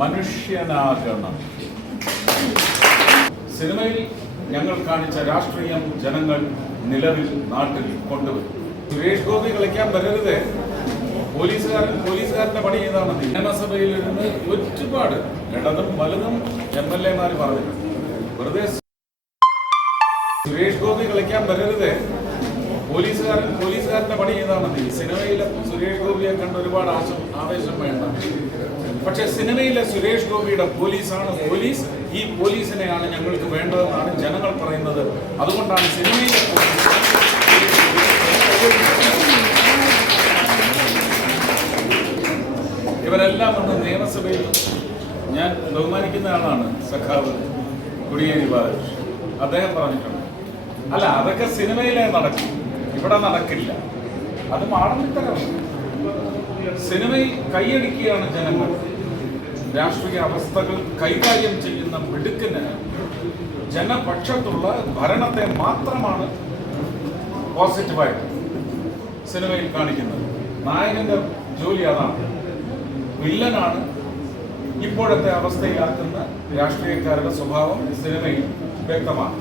മനുഷ്യനാകണം. സിനിമയിൽ ഞങ്ങൾ കാണിച്ച രാഷ്ട്രീയം ജനങ്ങൾ നിലവിൽ നാട്ടിൽ കൊണ്ടുവരും. സുരേഷ് ഗോപി കളിക്കാൻ വരരുത്. പോലീസുകാരന്റെ പണി ചെയ്താൽ മതി. നിയമസഭയിലിരുന്ന് ഒരുപാട് ഇടതും വലുതും MLA മാർ പറഞ്ഞിട്ടുണ്ട്. വെറുതെ സുരേഷ് ഗോപി കളിക്കാൻ വരരുത്. പോലീസുകാരന്റെ പണി ചെയ്താൽ മതി. സിനിമയിലെ സുരേഷ് ഗോപിയെ കണ്ട് ഒരുപാട് ആവേശം വേണ്ട. പക്ഷെ സിനിമയിലെ സുരേഷ് ഗോപിയുടെ പോലീസാണ് പോലീസ്. ഈ പോലീസിനെയാണ് ഞങ്ങൾക്ക് വേണ്ടതെന്നാണ് ജനങ്ങൾ പറയുന്നത്. അതുകൊണ്ടാണ് സിനിമയിലെ ഇവരെല്ലാം വന്ന് നിയമസഭയിൽ ഞാൻ ബഹുമാനിക്കുന്ന ആളാണ് സഖാവ് കോടിയേരി ബാലകൃഷ്ണൻ. അദ്ദേഹം പറഞ്ഞിട്ടുണ്ട്, അല്ല അതൊക്കെ സിനിമയിലേ നടക്കും, ഇവിടെ നടക്കില്ല. അത് മാടമ്പിത്തരമാണ്. സിനിമയിൽ കൈയടിക്കുകയാണ് ജനങ്ങൾ. രാഷ്ട്രീയ അവസ്ഥകൾ കൈകാര്യം ചെയ്യുന്ന മിടുക്കിന് ജനപക്ഷത്തുള്ള ഭരണത്തെ മാത്രമാണ് പോസിറ്റീവായിട്ട് സിനിമയിൽ കാണിക്കുന്നത്. നായകന്റെ ജോലി അതാണ്. വില്ലനാണ് ഇപ്പോഴത്തെ അവസ്ഥയിലാക്കുന്ന രാഷ്ട്രീയക്കാരുടെ സ്വഭാവം സിനിമയിൽ വ്യക്തമാണ്.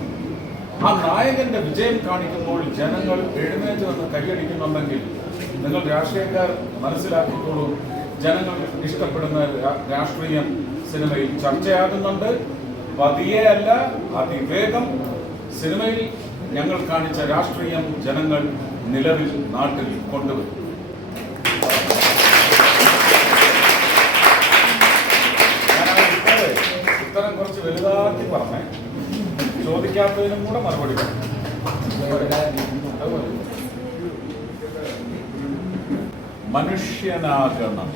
ആ നായകന്റെ വിജയം കാണിക്കുമ്പോൾ ജനങ്ങൾ എഴുന്നേറ്റ് നിന്ന് കൈയടിക്കുന്നുണ്ടെങ്കിൽ നിങ്ങൾ രാഷ്ട്രീയക്കാർ മനസ്സിലാക്കിക്കോളൂ, ജനങ്ങൾ ഇഷ്ടപ്പെടുന്ന രാഷ്ട്രീയം സിനിമയിൽ ചർച്ചയാകുന്നുണ്ട്. പതിയെ അല്ല, അതിവേഗം സിനിമയിൽ ഞങ്ങൾ കാണിച്ച രാഷ്ട്രീയം ജനങ്ങൾ നിലവിൽ നാട്ടിൽ കൊണ്ടുവരും. ഉത്തരം കുറച്ച് വലുതാക്കി പറഞ്ഞേ, ചോദിക്കാത്തതിനും കൂടെ മറുപടി പറഞ്ഞു. മനുഷ്യനാകണം.